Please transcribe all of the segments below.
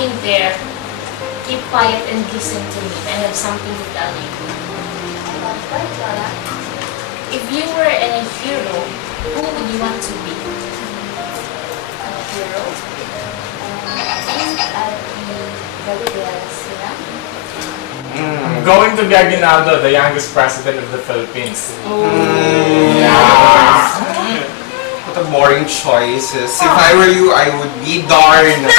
nothing there, keep quiet and listen to me. I have something to tell you. What, Lola? If you were a hero, who would you want to be? A hero? I think I'd be Gabriel Sina. Going to be Aguinaldo, the youngest president of the Philippines. What a boring choices. If I were you, I would be Darn.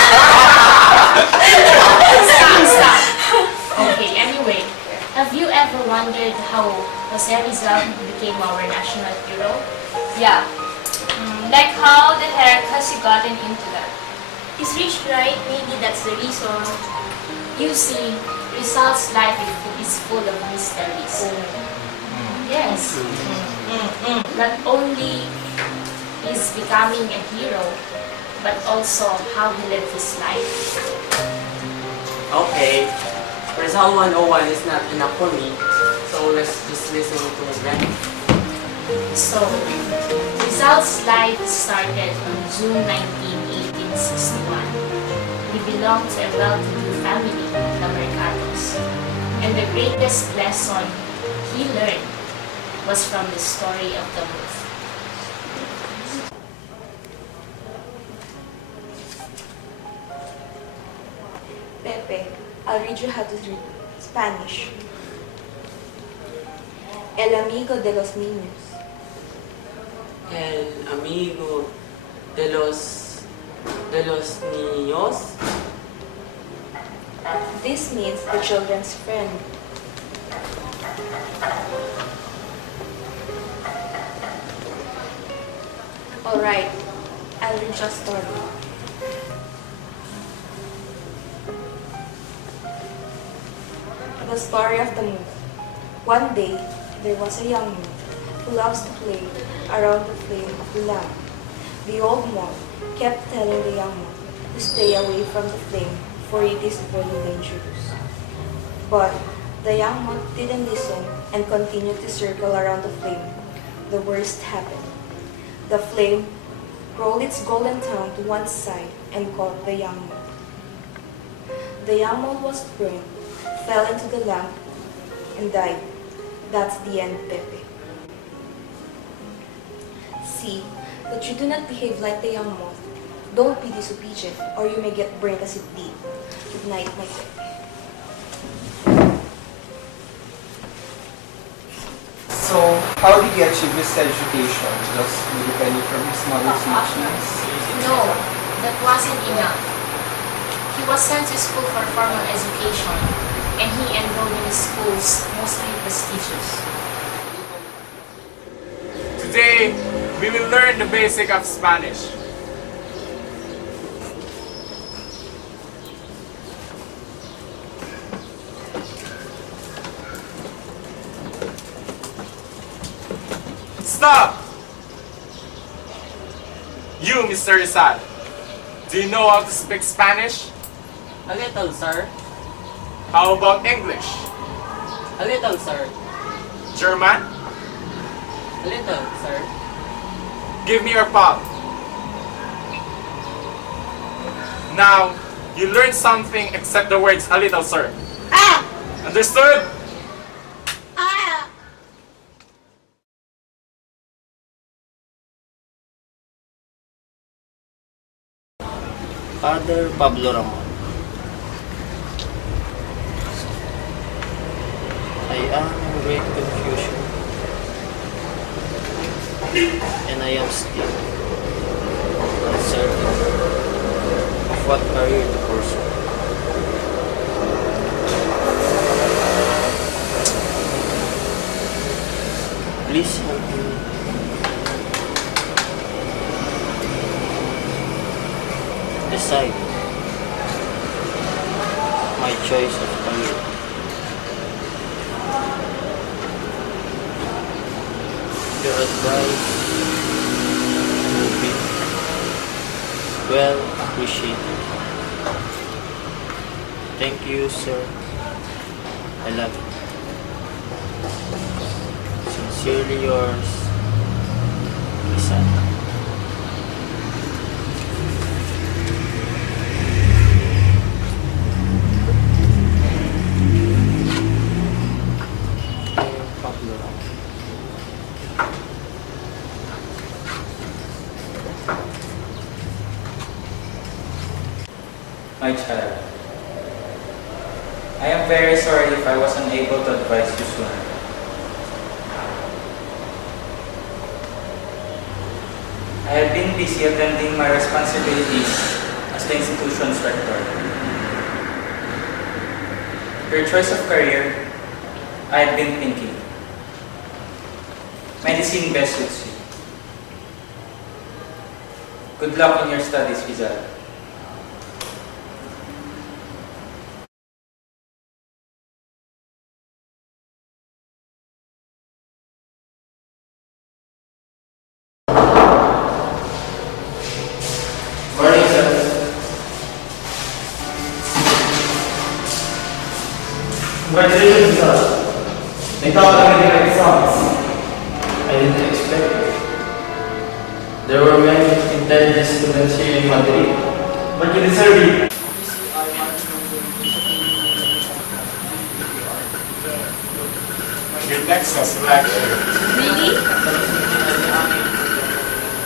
Stop. Okay, anyway, have you ever wondered how Jose Rizal became our national hero? Yeah. Like how the heck has he gotten into that? He's rich, right? Maybe that's the reason. You see, Rizal's life is full of mysteries. Yes. Not only is becoming a hero, but also how he lived his life. Okay, Rizal 101 is not enough for me, so let's just listen to them. So, Rizal's life started on June 19, 1861. He belonged to a well-to-do family, the Mercados. And the greatest lesson he learned was from the story of the wolf. Pepe, I'll read you how to read Spanish. El amigo de los niños. El amigo de los niños. This means the children's friend. Alright, I'll read you a story. The story of the moth. One day, there was a young moth who loves to play around the flame of the lamp. The old moth kept telling the young moth to stay away from the flame, for it is very dangerous. But the young moth didn't listen and continued to circle around the flame. The worst happened. The flame rolled its golden tongue to one side and caught the young moth. The young moth was burned, fell into the lamp, and died. That's the end, Pepe. See that you do not behave like the young moth. Don't be disobedient, or you may get burned as it did. Good night, my Pepe. So, how did he achieve his education? Just depending from his mother's teachings? No, that wasn't enough. He was sent to school for formal education, and he enrolled in schools mostly prestigious. Today, we will learn the basic of Spanish. Stop! You, Mr. Rizal, do you know how to speak Spanish? A little, sir. How about English? A little, sir. German? A little, sir. Give me your palm. Now, you learn something except the words a little, sir. Ah! Understood? Ah! Father Pablo Ramon. I am in great confusion, and I am still uncertain of what career to pursue. Please help me. Decide my choice of career. Your advice will be well appreciated. Thank you, sir. I love you. Sincerely yours, Rizal. My child, I am very sorry if I was unable to advise you sooner. I have been busy attending my responsibilities as the institution's rector. Your choice of career, I have been thinking. Medicine best suits you. Good luck in your studies, Rizal. Morning, sir. Congratulations, sir. Nagtawag kami ng exams. I didn't expect it. There were many intelligent students here in Madrid, but you deserve it. Your next selection. Really?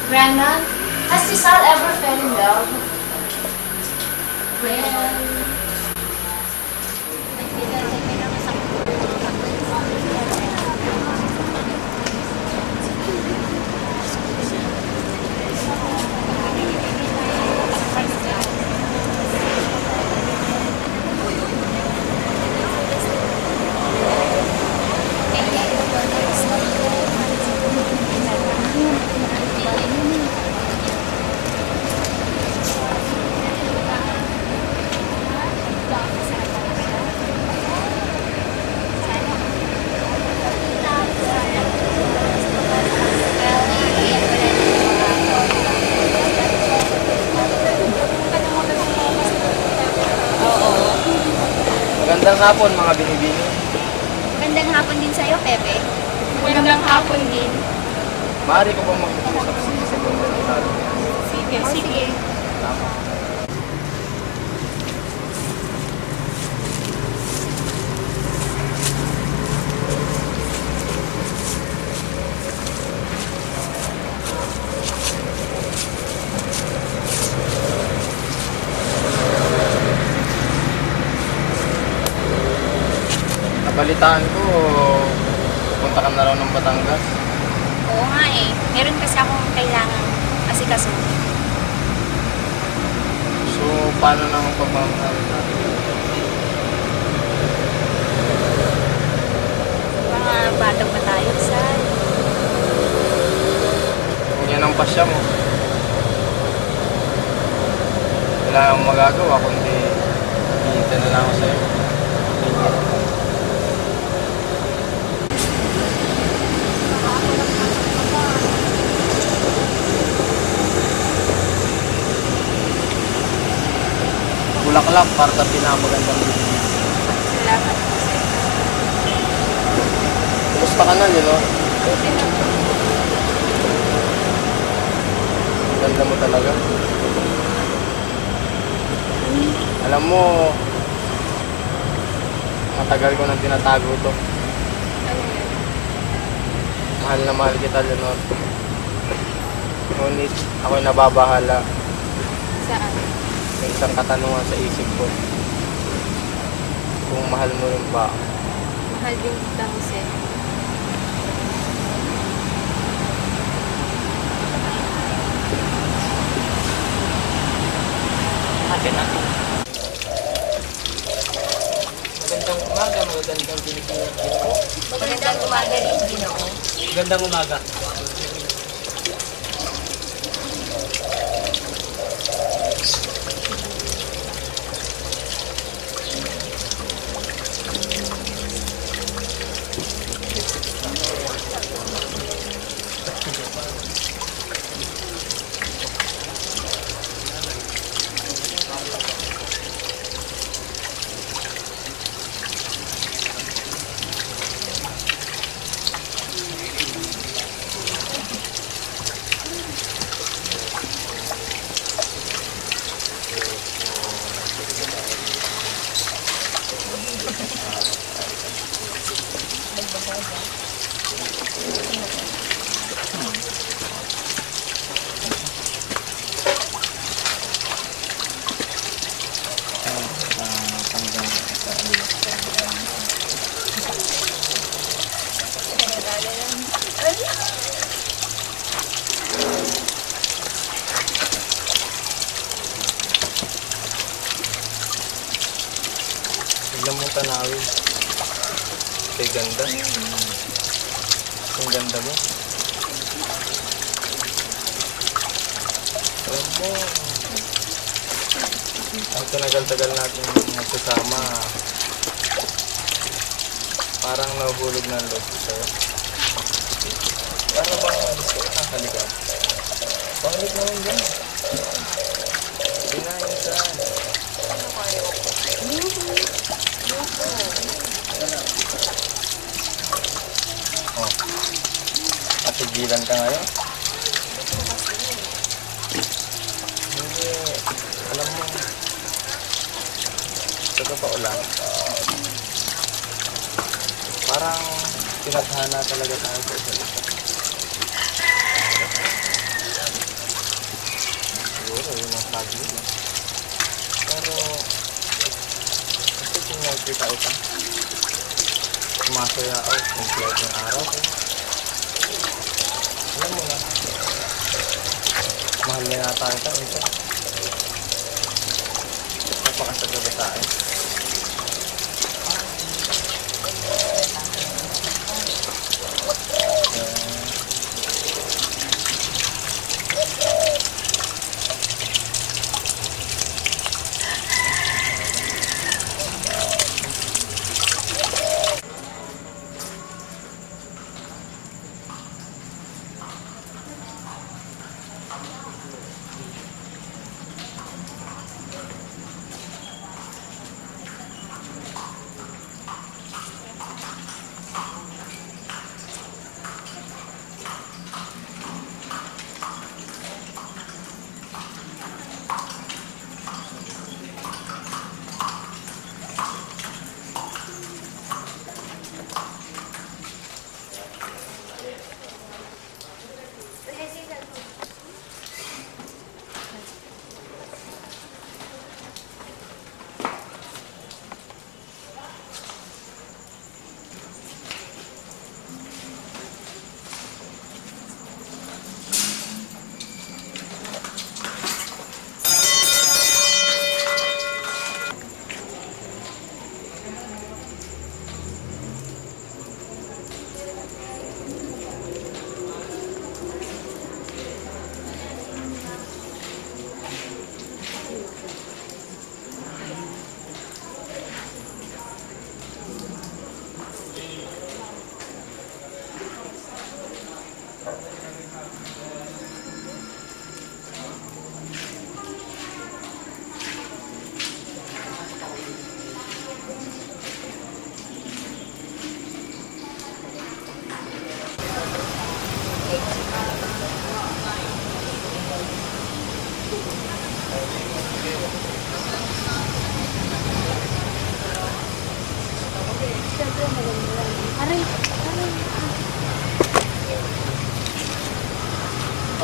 Brennan, has Rizal ever fell in love? Well... Magandang hapon, mga binibini. Magandang hapon din sa'yo, Pepe. Magandang hapon din. Maaari ko bang mag-usap sa segunda ng talo? Sige, sige. Balitaan ko, punta ka na raw ng Batangas. Oo nga eh. Meron kasi akong kailangan asikaso. So, paano na ang pagmamahal natin? Mga batang pa tayo, Sal. Kung yan ang pasya mo, wala akong magagawa kundi hihintay na lang ako sa'yo. Bulaklak para sa pinamagandang video. Salamat. Kumusta ka na, no? Buti na. Ganda mo talaga. Alam mo, matagal ko nang tinatago to. Ano yun? Mahal na mahal kita, Leonor. Ngunit ako'y nababahala. Saan? May isang katanungan sa isip ko. Kung mahal mo rin ba ako? Mahal din kita, Jose. Akin na. Magandang umaga, magandang binigyan. Magandang umaga rin, Ginoo. Magandang umaga. Ang ganda mo. Alam mo, ang tinagal-tagal natin nagsasama, parang nahulog ng loob ko sa'yo. Paano bang alis ko? Halika. Pangalik naman dyan. Hindi na yun saan. Oh. Matigilan ka ngayon? Hindi. Alam mo, sa totoo lang, parang tinadhana talaga tayo sa isa. Siguro, yun ang sabi nila. Pero, kasi kung nakikita ito, sumasaya ako kung flight ng araw ko. Alam mo na, mahal na yata ito. Napakasagda ba tayo?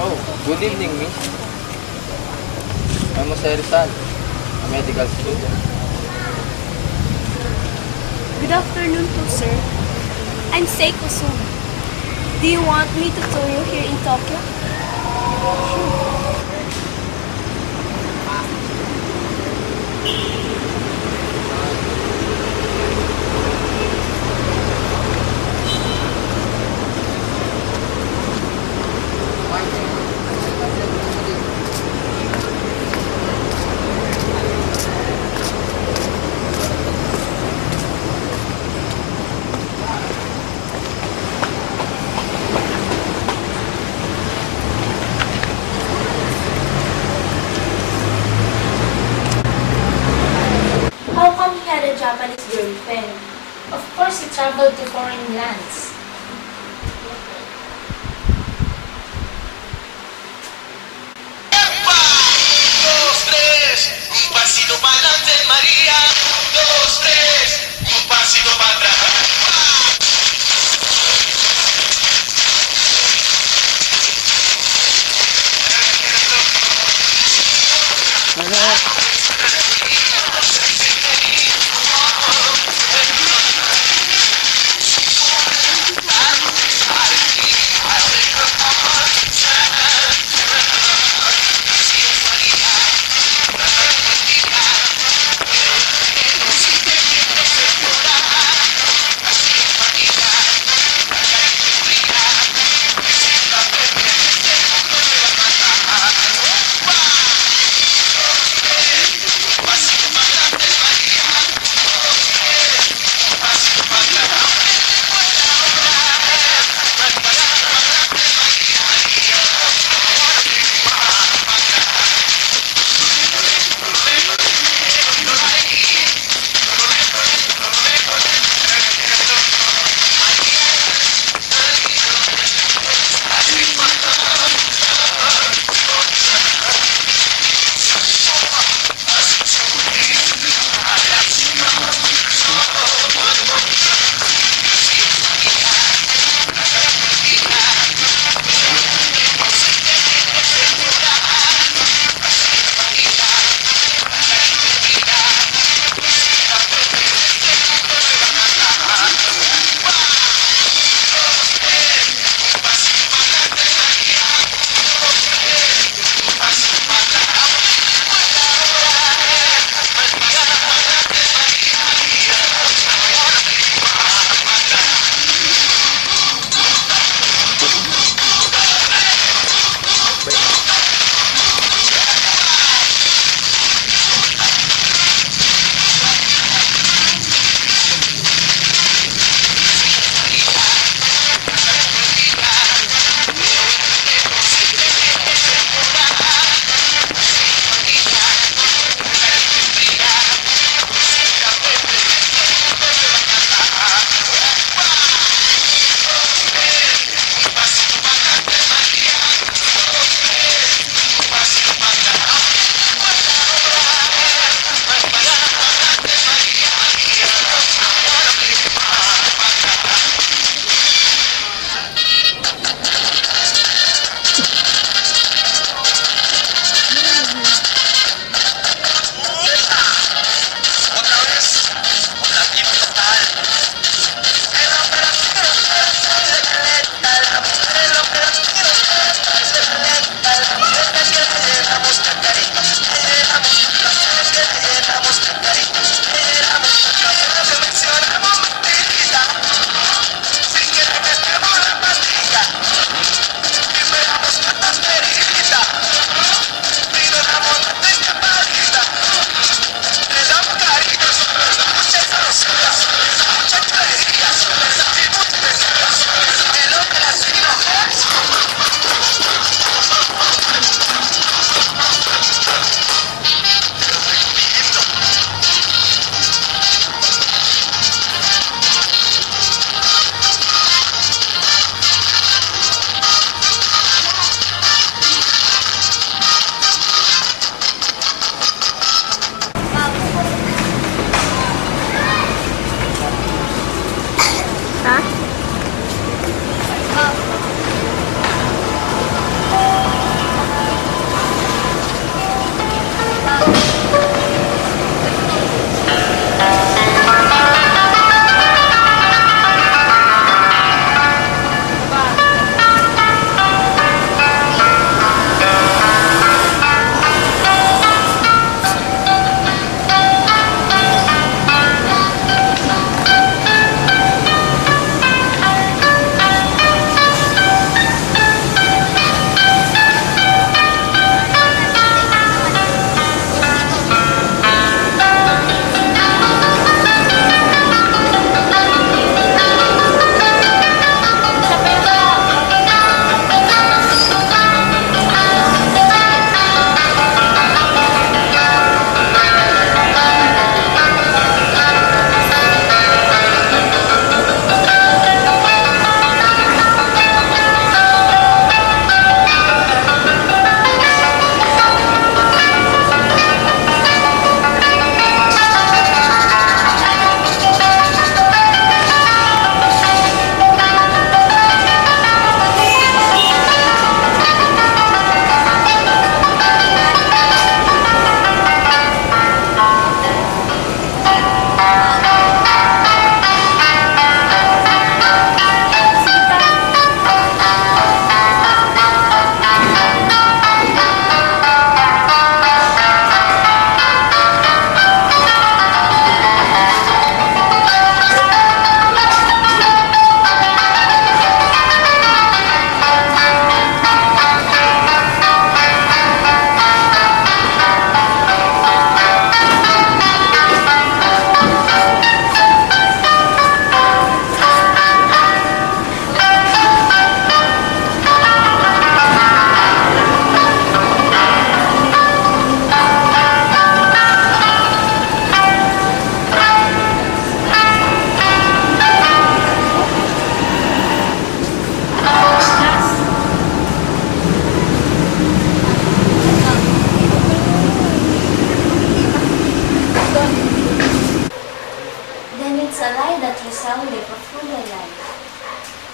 Oh, good evening, miss. I'm Jose Rizal, a medical student. Good afternoon po, sir. I'm Seiko Sun. Do you want me to tour you here in Tokyo? Sure. Japanese girlfriend. Of course, he traveled to foreign lands.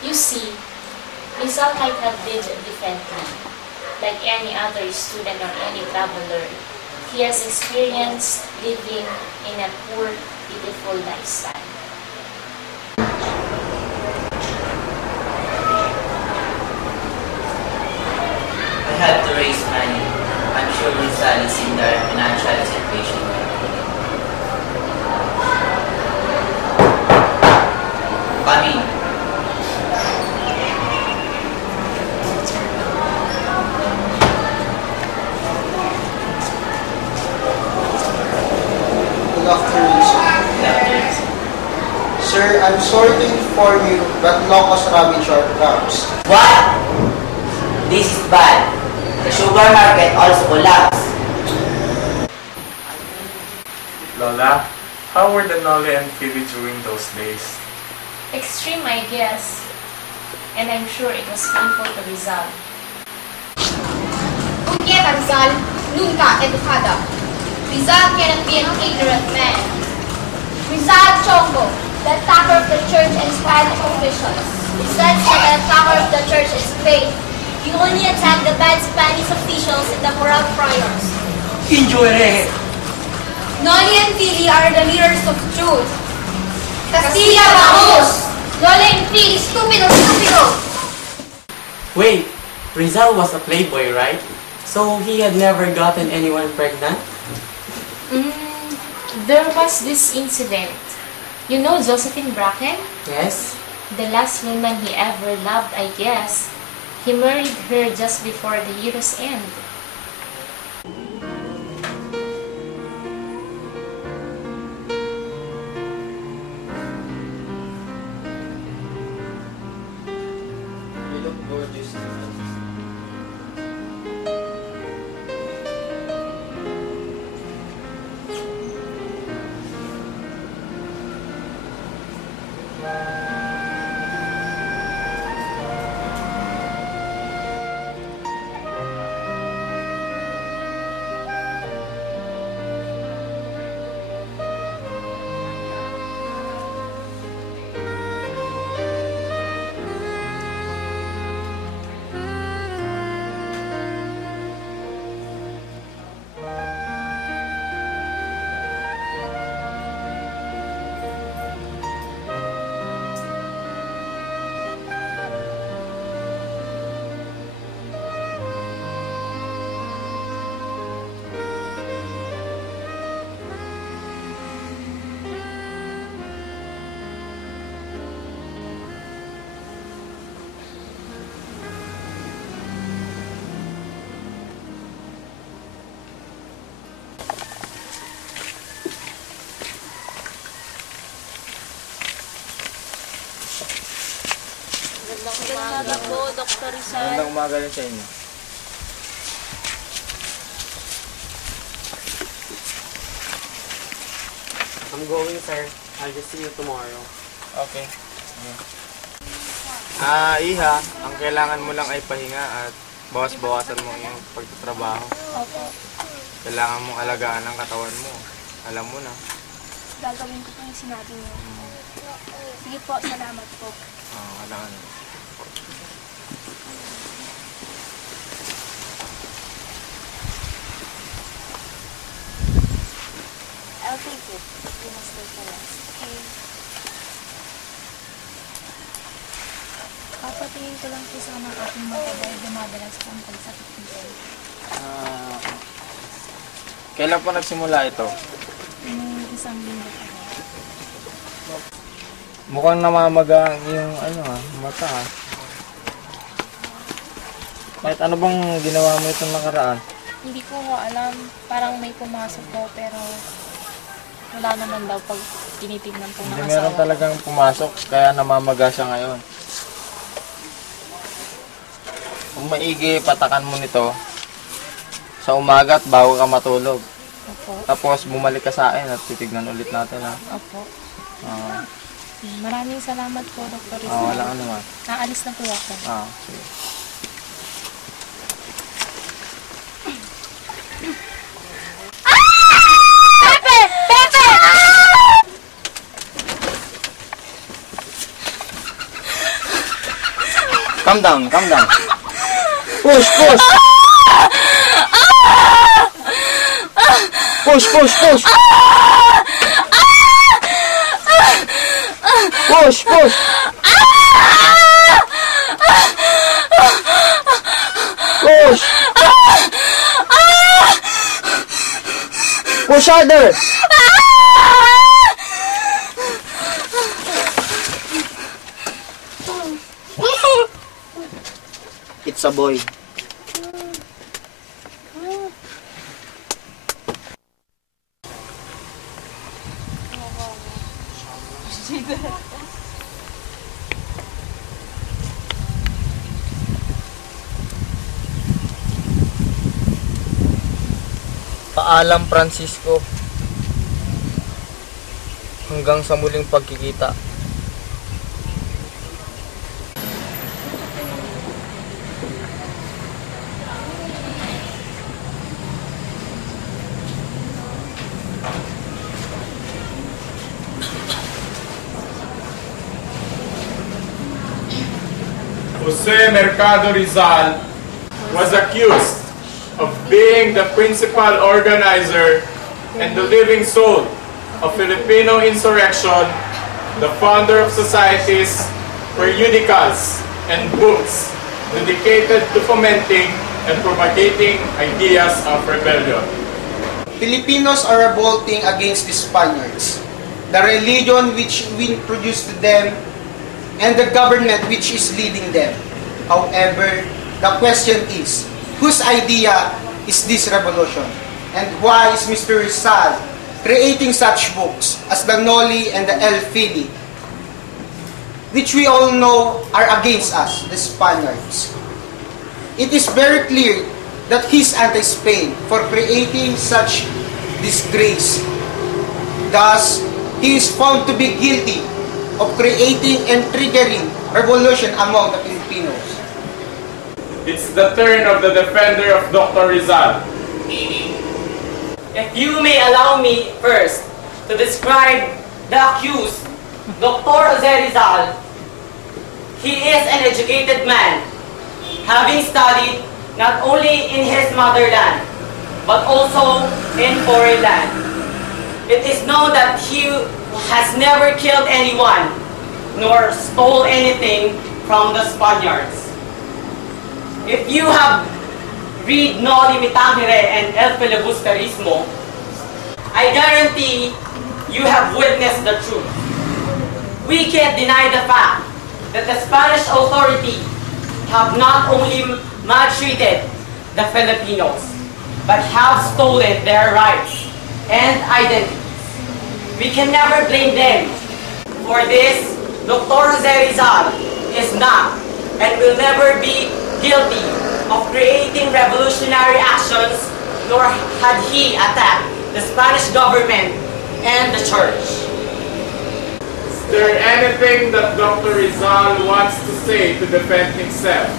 You see, Rizal might have lived differently. Like any other student or any traveler, he has experienced living in a poor, pitiful lifestyle. I had to raise money. I'm sure Rizal is in their financial situation. Come in. Good afternoon, sir. Sir, I'm sorry to inform you that locust ravage our crops. What? This is bad. The sugar market also collapsed. Lola, how were the Noli and Phoebe during those days? Extreme, I guess. And I'm sure it was painful to Rizal. Puñeta Rizal, nunca educada. Rizal cannot be an ignorant man. Rizal Chongo, the attacker of the church and Spanish officials, says that the attacker of the church is fake. You only attack the bad Spanish officials and the moral friars. Injo hereje. Noli and Fili are the leaders of truth. Castilla, vamos! Lola and Fili, stupido, stupido! Wait, Rizal was a playboy, right? So he had never gotten anyone pregnant? There was this incident. You know Josephine Bracken? Yes. The last woman he ever loved, I guess. He married her just before the year's end. You look gorgeous tonight. Magandang umaga po, Dr. Rizal. Magandang umaga rin sa inyo. I'm going, sir. I'll just see you tomorrow. Okay. Iha, ang kailangan mo lang ay pahinga at bawas-bawasan mo yung pagtatrabaho. Opo. Kailangan mong alagaan ang katawan mo. Alam mo na. Gagawin ko po yung sinabi niyo. Sige po, salamat po. Kailangan mo. I'll take it. You must take the rest. Okay. Papatingin ko lang po sana ang aking mata dahil dumadalas po ang pagsakit nito. Kailan po nagsimula ito? Nung isang linggo pa. Mukhang namamaga yung mata. Kahit ano bang ginawa mo itong nakaraan? Hindi ko alam. Parang may pumasok po pero wala naman daw pag tinitignan po ng Hindi asawa. meron talagang pumasok kaya namamaga siya ngayon. Kung maigi, patakan mo nito sa umaga at bago ka matulog. Opo. Tapos bumalik ka sa akin at titignan ulit natin ha. Opo. Maraming salamat po, Dr. Rizal. Wala ka naman. Naalis na po ako. Sige. Pepe! Pepe! Calm down, calm down. Push, push! Push, push, push! Push, push! Push! Push harder! It's a boy. Paalam, Francisco. Hanggang sa muling pagkikita. Jose Mercado Rizal was accused of being the principal organizer and the living soul of Filipino insurrection, the founder of societies, periodicals, and books dedicated to fomenting and propagating ideas of rebellion. Filipinos are revolting against the Spaniards, the religion which we introduced to them, and the government which is leading them. However, the question is, whose idea is this revolution? And why is Mr. Rizal creating such books as the Noli and the El Fili, which we all know are against us, the Spaniards? It is very clear that he is anti-Spain for creating such disgrace. Thus, he is found to be guilty of creating and triggering revolution among the Filipinos. It's the turn of the defender of Dr. Rizal. If you may allow me first to describe the accused, Dr. Jose Rizal. He is an educated man, having studied not only in his motherland, but also in foreign land. It is known that he has never killed anyone, nor stole anything from the Spaniards. If you have read Noli Me Tangere and El Filibusterismo, I guarantee you have witnessed the truth. We can't deny the fact that the Spanish authority have not only maltreated the Filipinos, but have stolen their rights and identities. We can never blame them. For this, Dr. Jose Rizal is not and will never be guilty of creating revolutionary actions, nor had he attacked the Spanish government and the church. Is there anything that Dr. Rizal wants to say to defend himself?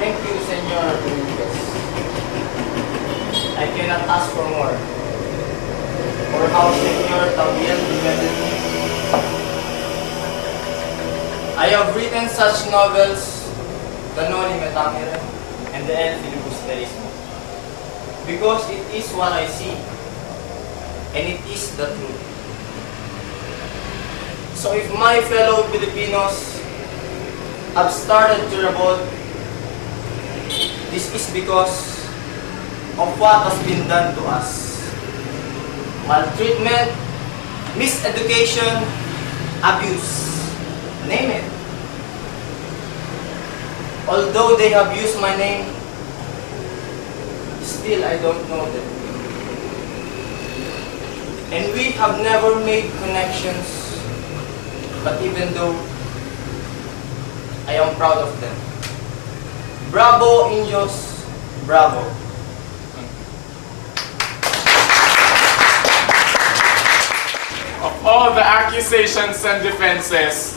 Thank you, Senor Rodriguez. I cannot ask for more. For how Senor Tabiel defended me. I have written such novels, the Noli Me Tangere and the El Filibusterismo, because it is what I see, and it is the truth. So if my fellow Filipinos have started to revolt, this is because of what has been done to us. Maltreatment, miseducation, abuse, name it. Although they have used my name, still I don't know them. And we have never made connections, but even though I am proud of them. Bravo, Indios, bravo. Of all the accusations and defenses,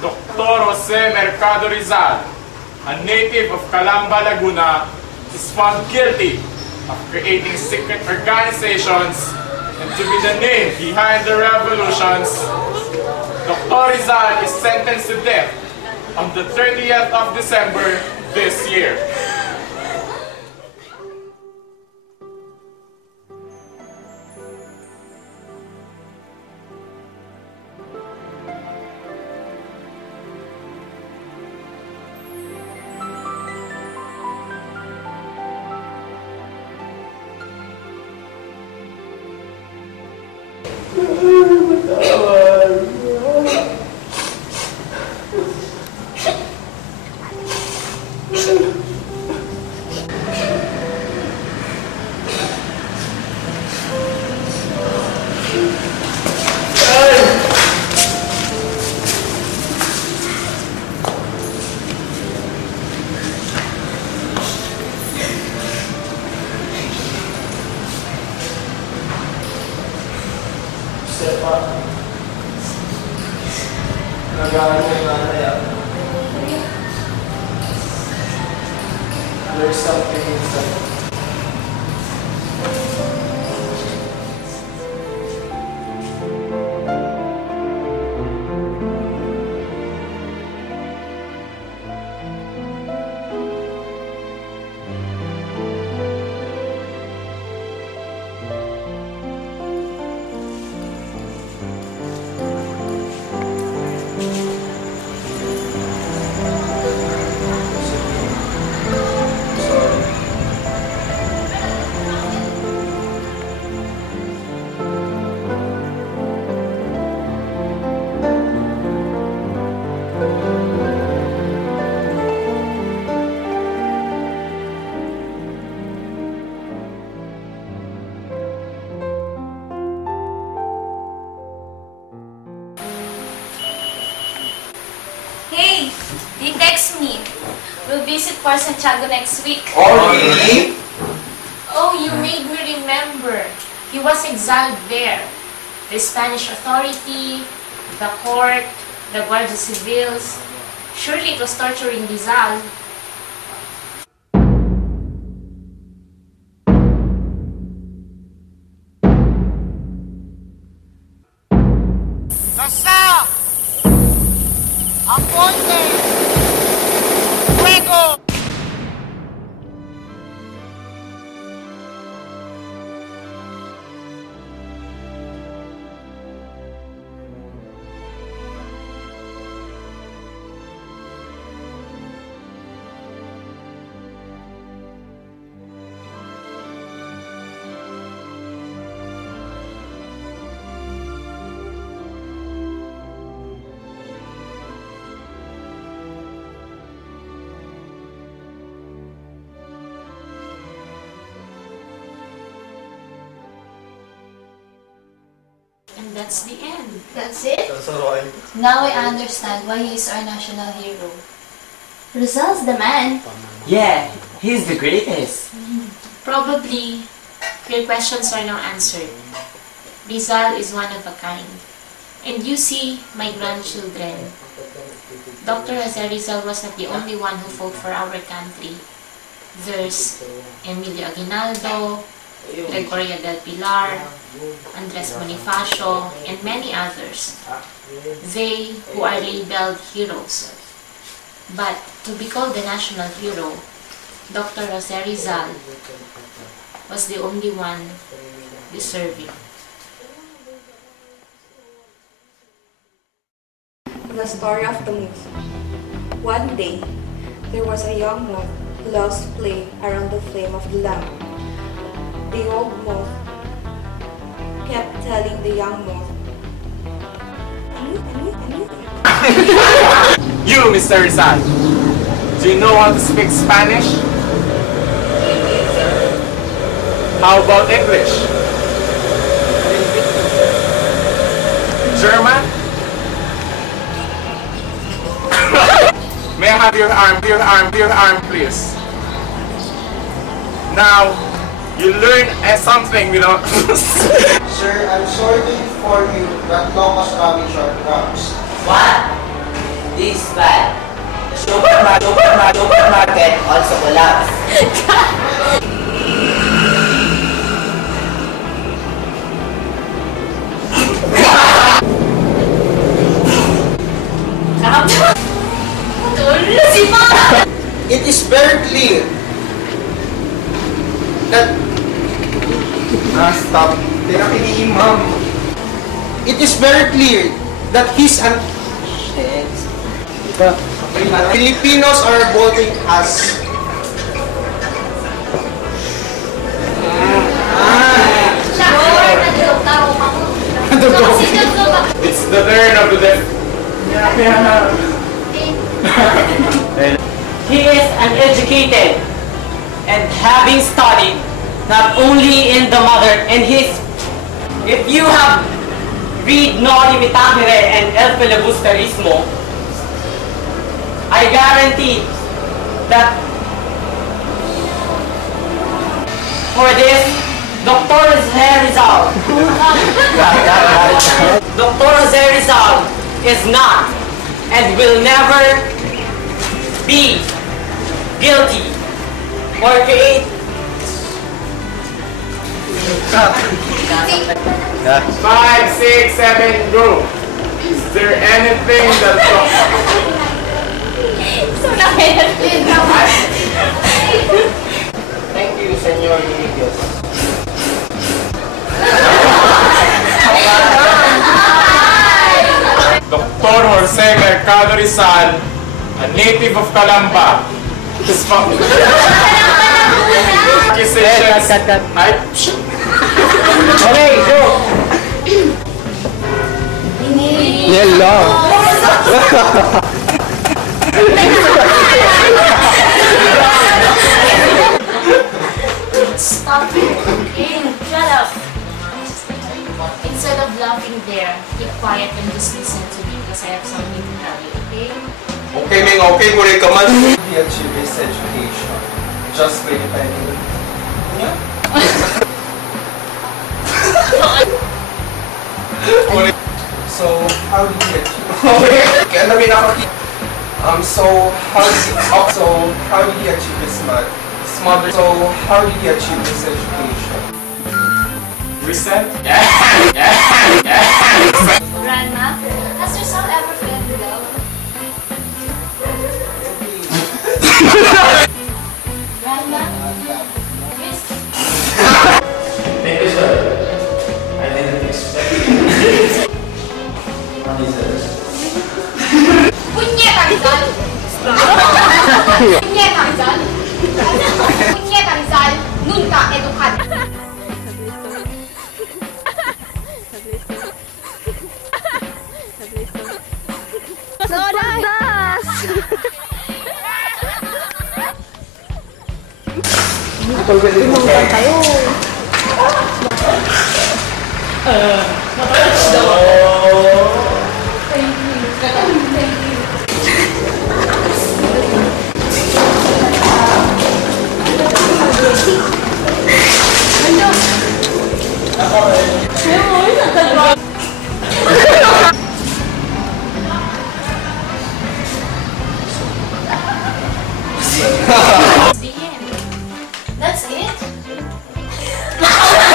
Dr. Jose Mercado Rizal, a native of Calamba, Laguna, is found guilty of creating secret organizations and to be the name behind the revolutions, Dr. Rizal is sentenced to death on the 30th of December this year. There's something inside. Hey, they text me. We'll visit Fort Santiago next week. Oh, really? Oh, you made me remember. He was exiled there. The Spanish authority, the court, the Guardia Civils. Surely it was torturing Rizal. Basta! Aponte! Fuego! And that's the end. That's it? Now I understand why he is our national hero. Rizal's the man. Yeah, he's the greatest. Probably, your questions are now answered. Rizal is one of a kind. And you see, my grandchildren, Dr. Jose Rizal was not the only one who fought for our country. There's Emilio Aguinaldo, Gregoria del Pilar, Andres Bonifacio, and many others. They who are labeled heroes. But to be called the national hero, Dr. Jose Rizal was the only one deserving. The story of the moth. One day, there was a young moth who loves to play around the flame of the lamp. The old moth kept telling the young moth, You, Mr. Rizal, do you know how to speak Spanish? How about English? German? May I have your arm, please? Now, you learn something without... Sir, I'm sorry to inform you that Locust Rabbit Short comes. What? This is bad. The supermarket also collapsed. It is very clear that stop. Tinakinihin, ma'am. it is very clear that he's an Filipinos are revolting as It's the turn of the left. He is uneducated and having studied not only in the mother and his. If you have read Noli Me Tangere and El Filibusterismo, I guarantee that for this, Dr. Jose Rizal, Dr. Jose Rizal is not and will never be guilty or create 5, 6, 7, go. Is there anything that Thank you, Senor Remedios. Dr. Jose Mercado Rizal, a native of Calamba, is found accusations. Okay, go. Yellow. Stop it, okay? Shut up. Instead of laughing there, keep quiet and just listen to me because I have something to tell you, okay? Okay, Ming, okay, muli ka man. He achieved his education just by depending. So, how did he achieve? Kaya namin nakakita. So, how did he achieve his mother? So, how did he achieve his education? Reset? Grandma, has your son ever felt love? Grandma? Yes. Thank you, sir. I didn't expect it. What is this? Punyeta Rizal! Punyeta Rizal! Punyeta Rizal! Nunca educado! That's the end.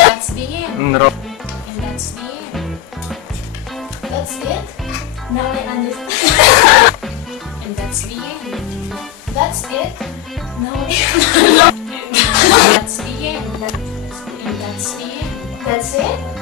That's the end. No. And that's the end. That's it? Now I understand. And that's the end. That's it? Now I That's the end. And that's the end. That's it?